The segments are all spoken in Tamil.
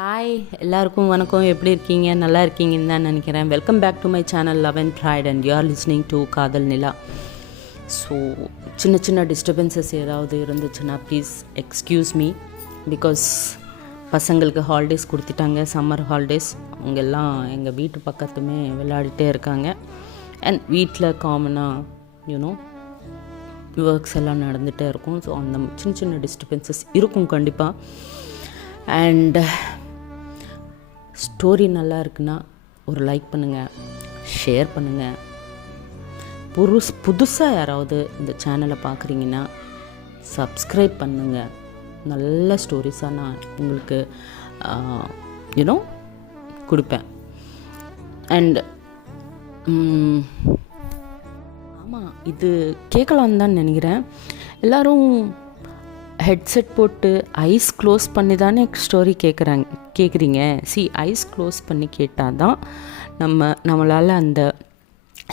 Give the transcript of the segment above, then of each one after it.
ஹாய் எல்லாருக்கும் வணக்கம். எப்படி இருக்கீங்க? நல்லா இருக்கீங்கன்னு தான் நினைக்கிறேன். Welcome back to my channel Love and Pride and you are listening to Kadhal Nila. So சின்ன சின்ன டிஸ்டர்பன்சஸ் ஏதாவது இருந்துச்சுன்னா ப்ளீஸ் எக்ஸ்கியூஸ் மீ. பிகாஸ் பசங்களுக்கு ஹாலிடேஸ் கொடுத்துட்டாங்க, சம்மர் ஹாலிடேஸ். அவங்க எல்லாம் எங்கள் வீட்டு பக்கத்துமே விளையாடிட்டே இருக்காங்க. அண்ட் வீட்டில் காமனாக யூனோ ஒர்க்ஸ் எல்லாம் நடந்துகிட்டே இருக்கும். ஸோ அந்த சின்ன சின்ன டிஸ்டர்பன்சஸ் இருக்கும் கண்டிப்பாக. அண்ட் ஸ்டோரி நல்லா இருக்குன்னா ஒரு லைக் பண்ணுங்கள், ஷேர் பண்ணுங்கள். புதுசாக யாராவது இந்த சேனலை பார்க்குறீங்கன்னா சப்ஸ்கிரைப் பண்ணுங்கள். நல்ல ஸ்டோரிஸாக நான் உங்களுக்கு யூனோ கொடுப்பேன். அண்ட் ஆமாம், இது கேட்கலான்னு தான் நினைக்கிறேன். எல்லோரும் ஹெட்செட் போட்டு ஐஸ் க்ளோஸ் பண்ணி தானே ஸ்டோரி கேட்குறீங்க. ஐஸ் க்ளோஸ் பண்ணி கேட்டால் தான் நம்மளால் அந்த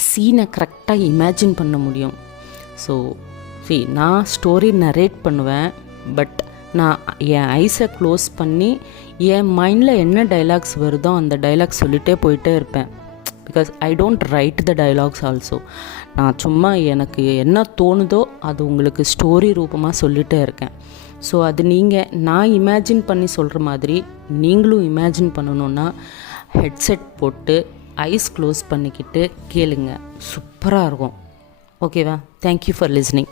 சீனை கரெக்டாக இமேஜின் பண்ண முடியும். ஸோ நான் ஸ்டோரி நரேட் பண்ணுவேன். பட் நான் என் ஐஸை க்ளோஸ் பண்ணி என் மைண்டில் என்ன டைலாக்ஸ் வருதோ அந்த டைலாக்ஸ் சொல்லிகிட்டே போயிட்டே இருப்பேன். Because I don't write the dialogues also. நான் சும்மா எனக்கு என்ன தோணுதோ அது உங்களுக்கு ஸ்டோரி ரூபமாக சொல்லிகிட்டே இருக்கேன். ஸோ அது நான் இமேஜின் பண்ணி சொல்கிற மாதிரி நீங்களும் இமேஜின் பண்ணணுன்னா ஹெட்செட் போட்டு ஐஸ் க்ளோஸ் பண்ணிக்கிட்டு கேளுங்க. சூப்பராக இருக்கும். ஓகேவா? Thank you for listening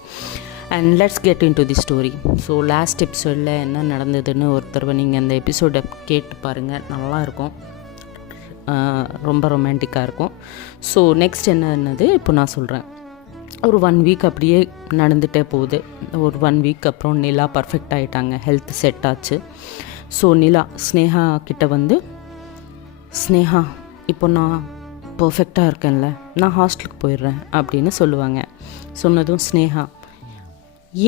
and let's get in to the story. So last எபிசோடில் என்ன நடந்ததுன்னு ஒரு தடவை நீங்கள் அந்த எபிசோடை கேட்டு பாருங்கள். நல்லாயிருக்கும், ரொம்ப ரொமான்டிக்காக இருக்கும். ஸோ நெக்ஸ்ட் என்னது இப்போ நான் சொல்கிறேன். ஒரு 1 வீக் அப்படியே நடந்துகிட்டே போகுது. ஒரு 1 வீக் அப்புறம் நிலா பர்ஃபெக்ட் ஆகிட்டாங்க, ஹெல்த் செட் ஆச்சு. ஸோ நிலா ஸ்னேகா கிட்ட வந்து, ஸ்னேகா இப்போ நான் பர்ஃபெக்டாக இருக்கேன்ல, நான் ஹாஸ்டலுக்கு போயிடுறேன் அப்படின்னு சொல்லுவாங்க. சொன்னதும் ஸ்னேகா,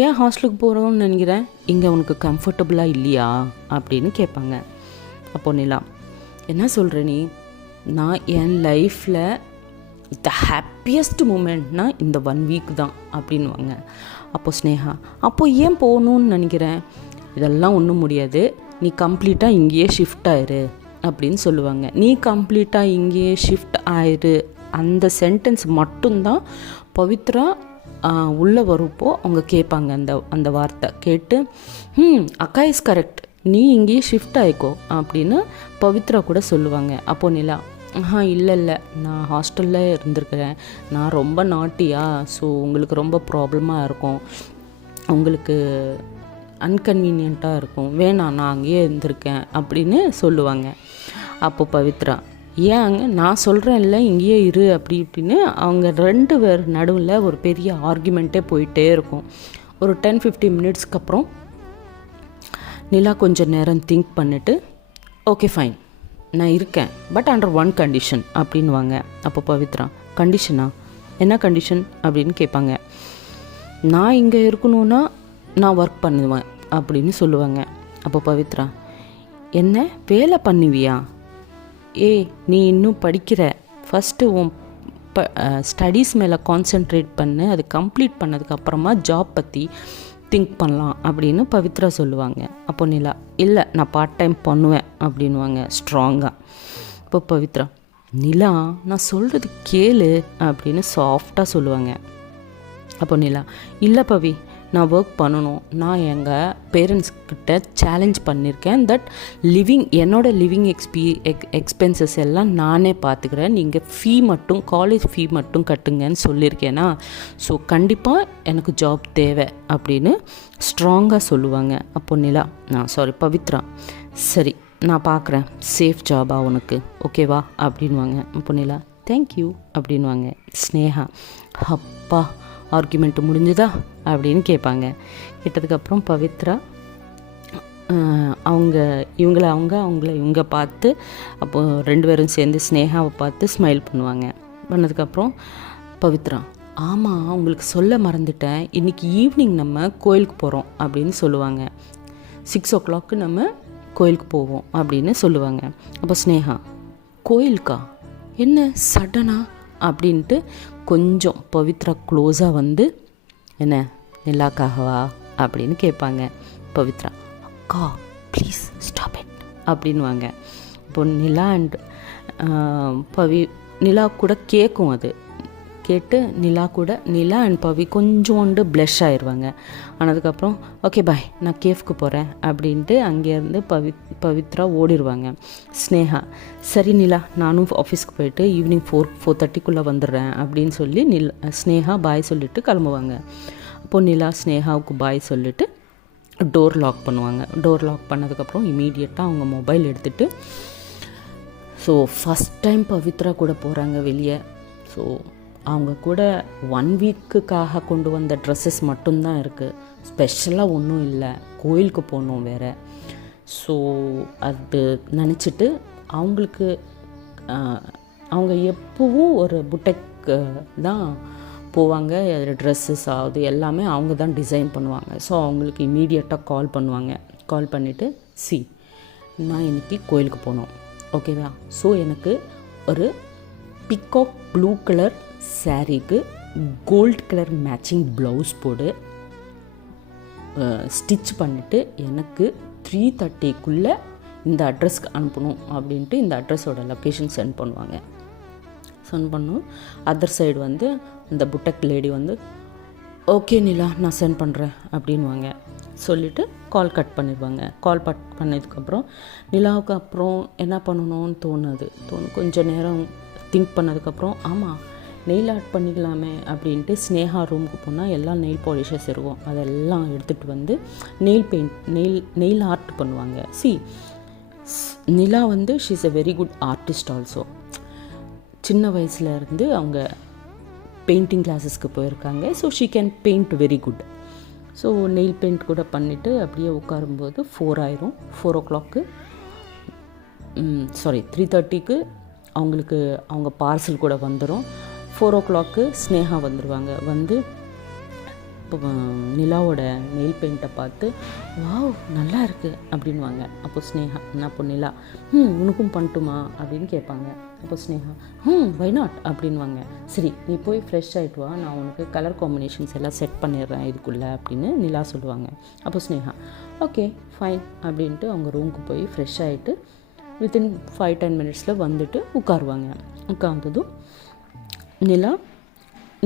ஏன் ஹாஸ்டலுக்கு போகிறோன்னு நினைக்கிறேன், இங்கே உனக்கு கம்ஃபர்டபுளாக இல்லையா அப்படின்னு கேட்பாங்க. அப்போது நிலா, என்ன சொல்கிற நீ? நான் என் லைஃப்பில் த ஹாப்பியஸ்ட் மூமெண்ட்னால் இந்த 1 வீக் தான் அப்படின்வாங்க. அப்போது ஸ்னேகா, அப்போது ஏன் போகணுன்னு நினைக்கிறேன்? இதெல்லாம் ஒன்றும் முடியாது, நீ கம்ப்ளீட்டாக இங்கேயே ஷிஃப்ட் ஆயிரு அப்படின்னு சொல்லுவாங்க. நீ கம்ப்ளீட்டாக இங்கேயே ஷிஃப்ட் ஆயிரு அந்த சென்டென்ஸ் மட்டும்தான் பவித்ரா உள்ளே வரப்போ அவங்க கேட்பாங்க. அந்த வார்த்தை கேட்டு அக்கா இஸ் கரெக்ட், நீ இங்கேயே ஷிஃப்ட் ஆகிக்கோ அப்படின்னு பவித்ரா கூட சொல்லுவாங்க. அப்போ நிலா, இல்லை நான் ஹாஸ்டலில் இருந்திருக்கிறேன், நான் ரொம்ப நாட்டியா, ஸோ உங்களுக்கு ரொம்ப ப்ராப்ளமாக இருக்கும், உங்களுக்கு அன்கன்வீனியண்ட்டாக இருக்கும், வேணாம் நான் அங்கேயே இருந்திருக்கேன் அப்படின்னு சொல்லுவாங்க. அப்போ பவித்ரா, ஏன் நான் சொல்கிறேன்ல இங்கேயே இரு அப்படி இப்படின்னு அவங்க 2 பேர் நடுவில் ஒரு பெரிய ஆர்குமெண்ட்டே போயிட்டே இருக்கும். ஒரு 10-15 மினிட்ஸ்க்கு அப்புறம் நிலா கொஞ்சம் நேரம் திங்க் பண்ணிவிட்டு, ஓகே ஃபைன் நான் இருக்கேன், பட் அண்டர் 1 கண்டிஷன் அப்படின்வாங்க. அப்போ பவித்ரா, கண்டிஷனா? என்ன கண்டிஷன் அப்படின்னு கேட்பாங்க. நான் இங்கே இருக்கணுன்னா நான் ஒர்க் பண்ணுவேன் அப்படின்னு சொல்லுவாங்க. அப்போ பவித்ரா, என்ன வேலை பண்ணுவியா? நீ இன்னும் படிக்கிற, ஃபஸ்ட்டு உன் ஸ்டடீஸ் மேலே கான்சென்ட்ரேட் பண்ணு, அது கம்ப்ளீட் பண்ணதுக்கப்புறமா ஜாப் பற்றி திங்க் பண்ணலாம் அப்படின்னு பவித்ரா சொல்லுவாங்க. அப்போ நிலா, இல்லை நான் பார்ட் டைம் பண்ணுவேன் அப்படின்வாங்க ஸ்ட்ராங்காக. இப்போ பவித்ரா, நிலா நான் சொல்கிறது கேளு அப்படின்னு சாஃப்டாக சொல்லுவாங்க. அப்போ நிலா, இல்லை பவி நான் ஒர்க் பண்ணணும், நான் எங்கள் பேரண்ட்ஸ்கிட்ட சேலஞ்ச் பண்ணியிருக்கேன் தட் என்னோட லிவிங் எக்ஸ்பென்சஸ் எல்லாம் நானே பார்த்துக்கிறேன், நீங்கள் ஃபீ மட்டும் காலேஜ் ஃபீ மட்டும் கட்டுங்கன்னு சொல்லியிருக்கேனா, ஸோ கண்டிப்பாக எனக்கு ஜாப் தேவை அப்படின்னு ஸ்ட்ராங்காக சொல்லுவாங்க. அப்போ நிலா, பவித்ரா, சரி நான் பார்க்குறேன், சேஃப் ஜாபாக உனக்கு ஓகேவா அப்படின்வாங்க. அப்போ நிலா, தேங்க்யூ அப்படின்வாங்க. ஸ்னேகா, அப்பா ஆர்குமெண்ட் முடிஞ்சுதா அப்படின்னு கேட்பாங்க. கேட்டதுக்கப்புறம் பவித்ரா இவங்கள பார்த்து, அப்போது 2 பேரும் சேர்ந்து ஸ்னேகாவை பார்த்து ஸ்மைல் பண்ணுவாங்க. பண்ணதுக்கப்புறம் பவித்ரா, ஆமாம் உங்களுக்கு சொல்ல மறந்துட்டேன், இன்றைக்கி ஈவினிங் நம்ம கோயிலுக்கு போகிறோம் அப்படின்னு சொல்லுவாங்க. 6 o'clock நம்ம கோயிலுக்கு போவோம் அப்படின்னு சொல்லுவாங்க. அப்போ ஸ்னேகா, கோயிலுக்கா? என்ன சடனா அப்படின்ட்டு கொஞ்சம் பவித்ரா க்ளோஸாக வந்து, என்ன நிலாக்காகவா அப்படின்னு கேட்பாங்க. பவித்ரா, அக்கா ப்ளீஸ் ஸ்டாப் இட் அப்படின்வாங்க. இப்போ நிலா அண்ட் பவி, நிலா கூட கேட்கும், அது கேட்டு நிலா அண்ட் பவி கொஞ்சோண்டு ப்ளஷ் ஆயிடுவாங்க. ஆனதுக்கப்புறம் ஓகே பாய், நான் கேஃப்க்கு போகிறேன் அப்படின்ட்டு அங்கேருந்து பவித்ரா ஓடிடுவாங்க. ஸ்னேகா சரி நிலா, நானும் ஆஃபீஸ்க்கு போயிட்டு ஈவினிங் 4:30 வந்துடுறேன் அப்படின்னு சொல்லி ஸ்னேகா பாய் சொல்லிவிட்டு கிளம்புவாங்க. அப்போது நிலா ஸ்னேகாவுக்கு பாய் சொல்லிவிட்டு டோர் லாக் பண்ணுவாங்க. டோர் லாக் பண்ணதுக்கப்புறம் இமீடியட்டாக அவங்க மொபைல் எடுத்துகிட்டு, ஸோ ஃபஸ்ட் டைம் பவித்ரா கூட போகிறாங்க வெளியே. ஸோ அவங்க கூட 1 வீக்குக்காக கொண்டு வந்த ட்ரெஸ்ஸஸ் மட்டும்தான் இருக்குது, ஸ்பெஷலாக ஒன்றும் இல்லை. கோயிலுக்கு போகணும் வேறு. ஸோ அது நினச்சிட்டு அவங்களுக்கு அவங்க எப்பவும் ஒரு புட்டெக்கு தான் போவாங்க. ட்ரெஸ்ஸஸ் ஆகுது எல்லாமே அவங்க தான் டிசைன் பண்ணுவாங்க. ஸோ அவங்களுக்கு இமீடியட்டாக கால் பண்ணுவாங்க. கால் பண்ணிவிட்டு நான் இன்றைக்கி கோயிலுக்கு போகணும், ஓகேவா? ஸோ எனக்கு ஒரு பிகாக் ப்ளூ கலர் சாரீக்கு கோல்ட் கலர் மேட்சிங் ப்ளவுஸ் போடு, ஸ்டிச் பண்ணிவிட்டு எனக்கு 3:30 இந்த அட்ரஸ்க்கு அனுப்பணும் அப்படின்ட்டு இந்த அட்ரஸோட லொக்கேஷன் சென்ட் பண்ணுவாங்க. சென்ட் பண்ணும். அதர் சைடு வந்து இந்த புட்டக் லேடி வந்து ஓகே நிலா, நான் சென்ட் பண்ணுறேன் அப்படின்வாங்க. சொல்லிவிட்டு கால் கட் பண்ணிடுவாங்க. கால் பண்ணதுக்கப்புறம் நிலாவுக்கு அப்புறம் என்ன பண்ணணும்னு தோணும். கொஞ்சம் நேரம் திங்க் பண்ணதுக்கப்புறம் ஆமாம் நெயில் ஆர்ட் பண்ணிக்கலாமே அப்படின்ட்டு ஸ்னேகா ரூமுக்கு போனால் எல்லாம் நெயில் பாலிஷஸ் இருக்கும். அதெல்லாம் எடுத்துகிட்டு வந்து நெயில் ஆர்ட் பண்ணுவாங்க. நிலா வந்து she is a very good artist also. சின்ன வயசுலேருந்து அவங்க பெயிண்டிங் கிளாஸஸ்க்கு போயிருக்காங்க. So she can paint very good. So nail paint கூட பண்ணிவிட்டு அப்படியே உட்காரும்போது 4 ஆயிரும். 4 o'clock 3:30 அவங்களுக்கு அவங்க பார்சல் கூட வந்துடும். 4 o'clock ஸ்னேகா வந்துடுவாங்க. வந்து இப்போ நிலாவோட நெயில் பெயிண்ட்டை பார்த்து வாவ் நல்லா இருக்குது அப்படின்வாங்க. அப்போ நிலா உனக்கும் பண்ணட்டுமா அப்படின்னு கேட்பாங்க. அப்போ ஸ்னேகா வை நாட் அப்படின்வாங்க. சரி நீ போய் ஃப்ரெஷ் ஆகிட்டு வா, நான் உனக்கு கலர் காம்பினேஷன்ஸ் எல்லாம் செட் பண்ணிடுறேன் இதுக்குள்ளே அப்படின்னு நிலா சொல்லுவாங்க. அப்போ ஸ்னேகா ஓகே ஃபைன் அப்படின்ட்டு அவங்க ரூமுக்கு போய் ஃப்ரெஷ் ஆகிட்டு வித்தின் 5-10 minutes வந்துட்டு உட்காருவாங்க. உட்கார்ந்ததும் நிலா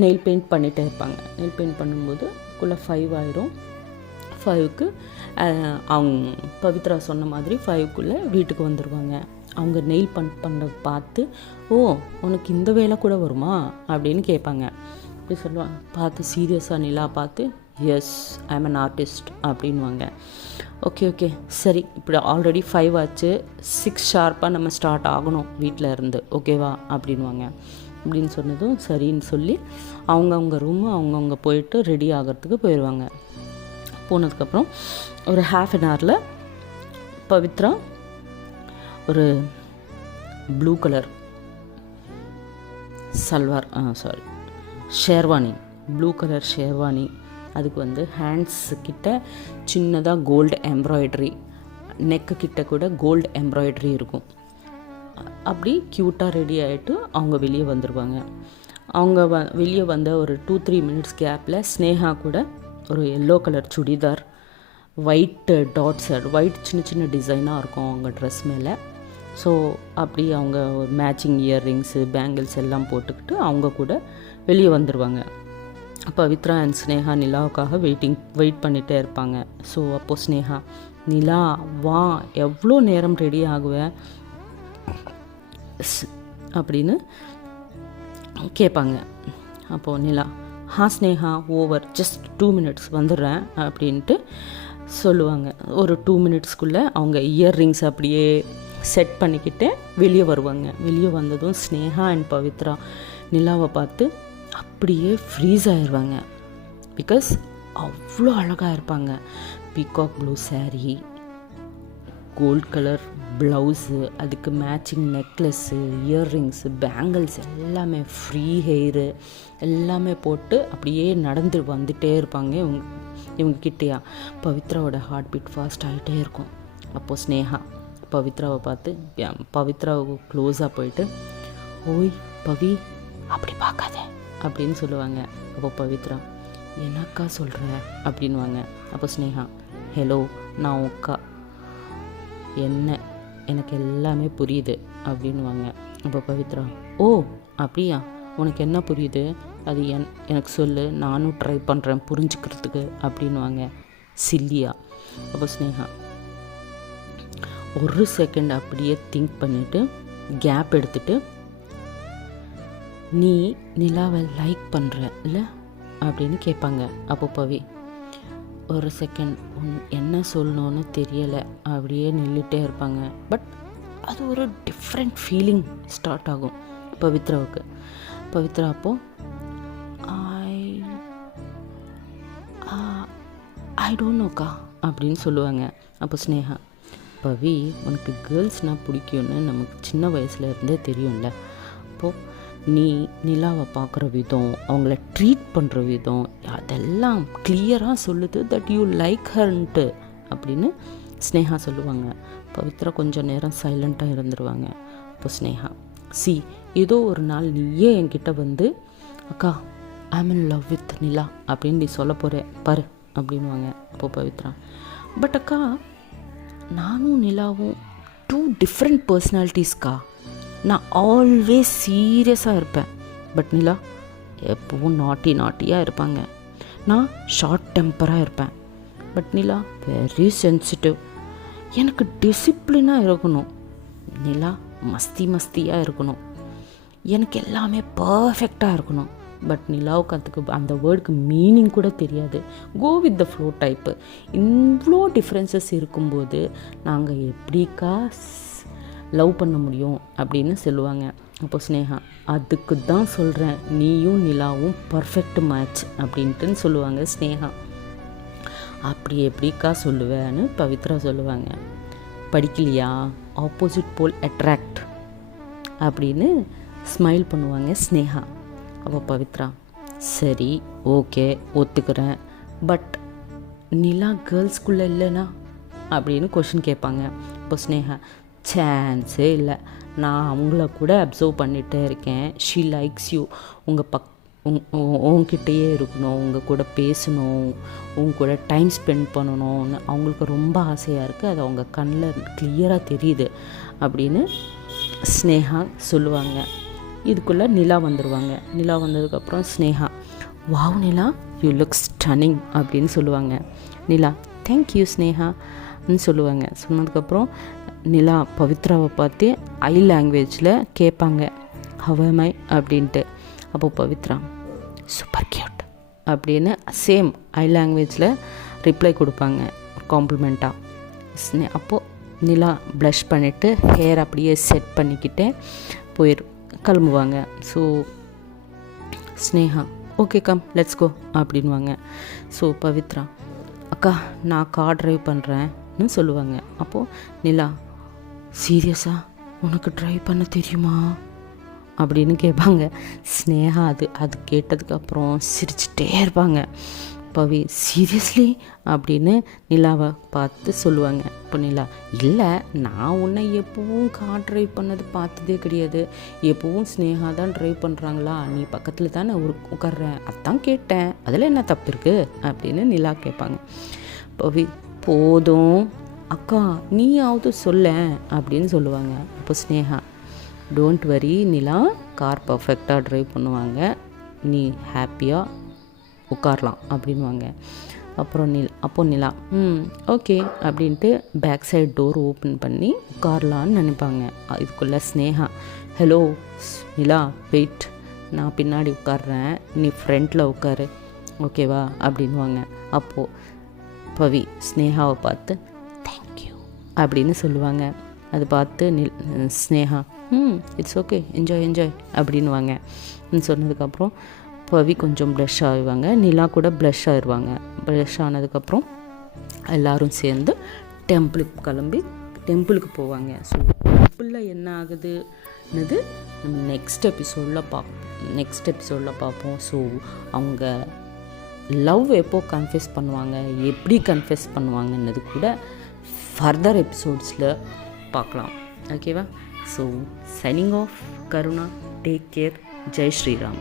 நெயில் பெயிண்ட் பண்ணிகிட்டே இருப்பாங்க. நெயில் பெயிண்ட் பண்ணும்போது அதுக்குள்ளே 5 ஆயிரும். 5க்கு அவங்க பவித்ரா சொன்ன மாதிரி 5க்குள்ளே வீட்டுக்கு வந்துடுவாங்க. அவங்க நெயில் பண்ணுறத பார்த்து உனக்கு இந்த வேலை கூட வருமா அப்படின்னு கேட்பாங்க. அப்படி சொல்லுவாங்க. பார்த்து சீரியஸாக நிலா பார்த்து yes I am an artist அப்படின்வாங்க. ஓகே சரி, இப்படி ஆல்ரெடி 5 ஆச்சு, 6 ஷார்ப்பாக நம்ம ஸ்டார்ட் ஆகணும் வீட்டில் இருந்து, ஓகேவா அப்படின்வாங்க. அப்படின்னு சொன்னதும் சரின்னு சொல்லி அவங்கவுங்க ரூமு அவங்கவுங்க போயிட்டு ரெடி ஆகிறதுக்கு போயிடுவாங்க. போனதுக்கப்புறம் ஒரு 1/2 hour பவித்ரா ஒரு blue colour sherwani, blue colour sherwani, அதுக்கு வந்து ஹேண்ட்ஸ் கிட்ட சின்னதாக கோல்டு எம்ப்ராய்டரி, நெக்கு கிட்ட கூட கோல்டு எம்ப்ராய்டரி இருக்கும். அப்படி க்யூட்டாக ரெடி ஆகிட்டு அவங்க வெளியே வந்துடுவாங்க. அவங்க வெளியே வந்த ஒரு 2-3 minutes கேப்பில் ஸ்னேகா கூட ஒரு yellow colour churidar, white dots, white சின்ன சின்ன டிசைனாக இருக்கும் அவங்க ட்ரெஸ் மேலே. ஸோ அப்படி அவங்க ஒரு மேட்சிங் இயர்ரிங்ஸு பேங்கிள்ஸ் எல்லாம் போட்டுக்கிட்டு அவங்க கூட வெளியே வந்துடுவாங்க. பவித்ரா அண்ட் ஸ்னேகா நிலாவுக்காக வெயிட் பண்ணிகிட்டே இருப்பாங்க. ஸோ அப்போது ஸ்னேகா நிலா வா, எவ்வளோ நேரம் ரெடி ஆகுவேன் அப்படின்னு கேட்பாங்க. அப்போது நிலா ஸ்னேகா ஓவர், ஜஸ்ட் 2 minutes வந்துடுறேன் அப்படின்ட்டு சொல்லுவாங்க. ஒரு 2 minutesக்குள்ளே அவங்க இயர்ரிங்ஸ் அப்படியே செட் பண்ணிக்கிட்டு வெளியே வருவாங்க. வெளியே வந்ததும் ஸ்னேகா அண்ட் பவித்ரா நிலாவை பார்த்து அப்படியே ஃப்ரீஸ் ஆயிடுவாங்க. பிகாஸ் அவ்வளோ அழகாக இருப்பாங்க. Peacock blue sari, gold colour blouse, அதுக்கு மேட்சிங் நெக்லஸ்ஸு, இயர்ரிங்ஸு, பேங்கிள்ஸ் எல்லாமே, ஃப்ரீ ஹெயிரு எல்லாமே போட்டு அப்படியே நடந்து வந்துகிட்டே இருப்பாங்க. இவங்கக்கிட்டேயா பவித்ராவோட ஹார்ட் பீட் ஃபாஸ்ட் ஆகிட்டே இருக்கும். அப்போது ஸ்னேகா பவித்ராவை பார்த்து பவித்ராவுக்கு க்ளோஸாக போயிட்டு ஓய் பவி அப்படி பார்க்காத அப்படின்னு சொல்லுவாங்க. அப்போ பவித்ரா என்னக்கா சொல்கிற அப்படின்வாங்க. அப்போ ஸ்னேகா ஹலோ நான் உக்கா, என்ன எனக்கு எல்லாமே புரியுது அப்படின்வாங்க. அப்போ பவித்ரா, ஓ அப்படியா, உனக்கு என்ன புரியுது, அது எனக்கு சொல்லு, நானும் ட்ரை பண்ணுறேன் புரிஞ்சுக்கிறதுக்கு அப்படின்வாங்க சில்லியா. அப்போ ஸ்னேகா ஒரு செகண்ட் அப்படியே திங்க் பண்ணிவிட்டு கேப் எடுத்துகிட்டு, நீ நிலாவை லைக் பண்ணுற இல்லை அப்படின்னு கேட்பாங்க. அப்போ பவி ஒரு செகண்ட் என்ன சொல்லணும்னு தெரியலை அப்படியே நின்றுட்டே இருப்பாங்க. பட் அது ஒரு டிஃப்ரெண்ட் ஃபீலிங் ஸ்டார்ட் ஆகும் பவித்ராவுக்கு. பவித்ரா அப்போது ஐ டோன்ட் நோக்கா அப்படின்னு சொல்லுவாங்க. அப்போ ஸ்னேகா, பவி உனக்கு கேர்ள்ஸ்னால் பிடிக்கும்னு நமக்கு சின்ன வயசுலேருந்தே தெரியும்ல. அப்போது நீ நிலாவை பார்க்குற விதம், அவங்கள ட்ரீட் பண்ணுற விதம், அதெல்லாம் கிளியராக சொல்லுது தட் யூ லைக் ஹர்ன்ட்டு அப்படின்னு ஸ்னேகா சொல்லுவாங்க. பவித்ரா கொஞ்சம் நேரம் சைலண்ட்டாக இருந்துருவாங்க. இப்போ ஸ்னேகா, ஏதோ ஒரு நாள் நீயே என்கிட்ட வந்து அக்கா ஐம் இன் லவ் வித் நிலா அப்படின்னு நீ சொல்ல போகிற பாரு அப்படின்வாங்க. அப்போ பவித்ரா, பட் அக்கா நானும் நிலாவும் 2 டிஃப்ரெண்ட் பர்சனாலிட்டிஸ்க்கா. நான் ஆல்வேஸ் சீரியஸாக இருப்பேன், பட் நிலா எப்பவும் நாட்டியாக இருப்பாங்க. நான் ஷார்ட் டெம்பராக இருப்பேன், பட் நிலா வெரி சென்சிட்டிவ். எனக்கு டிசிப்ளினாக இருக்கணும், நிலா மஸ்தியாக இருக்கணும். எனக்கு எல்லாமே பர்ஃபெக்டாக இருக்கணும், பட் நிலாவுக்கு அதுக்கு அந்த வேர்டுக்கு மீனிங் கூட தெரியாது. Go with the flow type. இவ்வளோ டிஃப்ரென்சஸ் இருக்கும்போது நாங்கள் எப்படிக்கா லவ் பண்ண முடியும் அப்படின்னு சொல்லுவாங்க. அப்போ ஸ்னேகா, அதுக்கு தான் சொல்கிறேன், நீயும் நிலாவும் பர்ஃபெக்ட் மேட்ச் அப்படின்ட்டுன்னு சொல்லுவாங்க ஸ்னேகா. அப்படி எப்படிக்கா சொல்லுவேன்னு பவித்ரா சொல்லுவாங்க. படிக்கலையா, ஆப்போசிட் போல் அட்ராக்ட் அப்படின்னு ஸ்மைல் பண்ணுவாங்க ஸ்னேகா. அப்போ பவித்ரா, சரி ஓகே ஒத்துக்கிறேன், பட் நிலா கேர்ள்ஸ்குள்ளே இல்லைனா அப்படின்னு கொஷின் கேட்பாங்க. இப்போ ஸ்னேகா, சான்ஸே இல்லை, நான் அவங்கள கூட அப்சர்வ் பண்ணிகிட்டே இருக்கேன். She likes you. உங்ககிட்டயே இருக்கணும், உங்கள் கூட பேசணும், உங்க கூட டைம் ஸ்பெண்ட் பண்ணணும்னு அவங்களுக்கு ரொம்ப ஆசையாக இருக்குது. அது அவங்க கண்ணில் கிளியராக தெரியுது அப்படின்னு ஸ்னேகா சொல்லுவாங்க. இதுக்குள்ளே நிலா வந்துடுவாங்க. நிலா வந்ததுக்கப்புறம் Sneha, wow Nila you look stunning அப்படின்னு சொல்லுவாங்க. நிலா, தேங்க்யூ ஸ்னேகான்னு சொல்லுவாங்க. சொன்னதுக்கப்புறம் நிலா பவித்ராவை பார்த்து ஐ லாங்குவேஜில் கேட்பாங்க, ஹவ் ஆம் ஐ அப்படின்ட்டு. அப்போது பவித்ரா, சூப்பர் கியூட் அப்படின்னு சேம் ஐ லாங்குவேஜில் ரிப்ளை கொடுப்பாங்க காம்ப்ளிமெண்ட்டாக. அப்போது நிலா ப்ளஷ் பண்ணிவிட்டு ஹேர் அப்படியே செட் பண்ணிக்கிட்டே கிளம்புவாங்க. So Sneha, okay come let's go அப்படின்வாங்க. ஸோ பவித்ரா, அக்கா நான் கார் ட்ரைவ் பண்ணுறேன்னு சொல்லுவாங்க. அப்போது நிலா, சீரியஸாக உனக்கு ட்ரைவ் பண்ண தெரியுமா அப்படின்னு கேட்பாங்க. ஸ்னேகா அது கேட்டதுக்கப்புறம் சிரிச்சிட்டே இருப்பாங்க. பவி, சீரியஸ்லி அப்படின்னு நிலாவை பார்த்து சொல்லுவாங்க. இப்போ நிலா, இல்லை நான் உன்னை எப்பவும் கார் ட்ரைவ் பண்ணது பார்த்ததே கிடையாது, எப்பவும் ஸ்னேகா தான் ட்ரைவ் பண்ணுறாங்களா, நீ பக்கத்தில் தானே உட்கார்றேன், அதான் கேட்டேன், அதில் என்ன தப்பு இருக்குது அப்படின்னு நிலா கேட்பாங்க. பவி, போதும் அக்கா நீயாவது சொல்ல அப்படின்னு சொல்லுவாங்க. அப்போ Sneha, don't worry Nila, car பர்ஃபெக்டாக ட்ரைவ் பண்ணுவாங்க, நீ ஹாப்பியாக உட்காரலாம் அப்படின்வாங்க. அப்போ நிலா ஓகே அப்படின்ட்டு பேக் சைடு டோர் ஓப்பன் பண்ணி உட்காரலான்னு நினைப்பாங்க. இதுக்குள்ளே ஸ்னேகா, ஹலோ நிலா வெயிட், நான் பின்னாடி உட்கார்றேன், நீ ஃப்ரண்ட்டில் உட்காரு ஓகேவா அப்படின்வாங்க. அப்போது பவி ஸ்னேகாவை பார்த்து தேங்க்யூ அப்படின்னு சொல்லுவாங்க. அது பார்த்து ஸ்னேகா, இட்ஸ் ஓகே என்ஜாய் அப்படின்வாங்க. சொன்னதுக்கப்புறம் பவி கொஞ்சம் ப்ளஷ் ஆகுவாங்க, நிலா கூட ப்ளஷ் ஆயிடுவாங்க. ப்ளஷ் ஆனதுக்கப்புறம் எல்லோரும் சேர்ந்து டெம்பிளுக்கு போவாங்க. ஸோ டெம்பிளில் என்ன ஆகுதுன்னது நம்ம நெக்ஸ்ட் எபிசோடில் பார்ப்போம். ஸோ அவங்க லவ் எப்போ கன்ஃபெஸ் பண்ணுவாங்க, எப்படி கன்ஃபெஸ் பண்ணுவாங்கன்னது கூட ஃபர்தர் எபிசோட்ஸில் பார்க்கலாம். ஓகேவா? So signing off, Karuna, take care, Jai Sriram.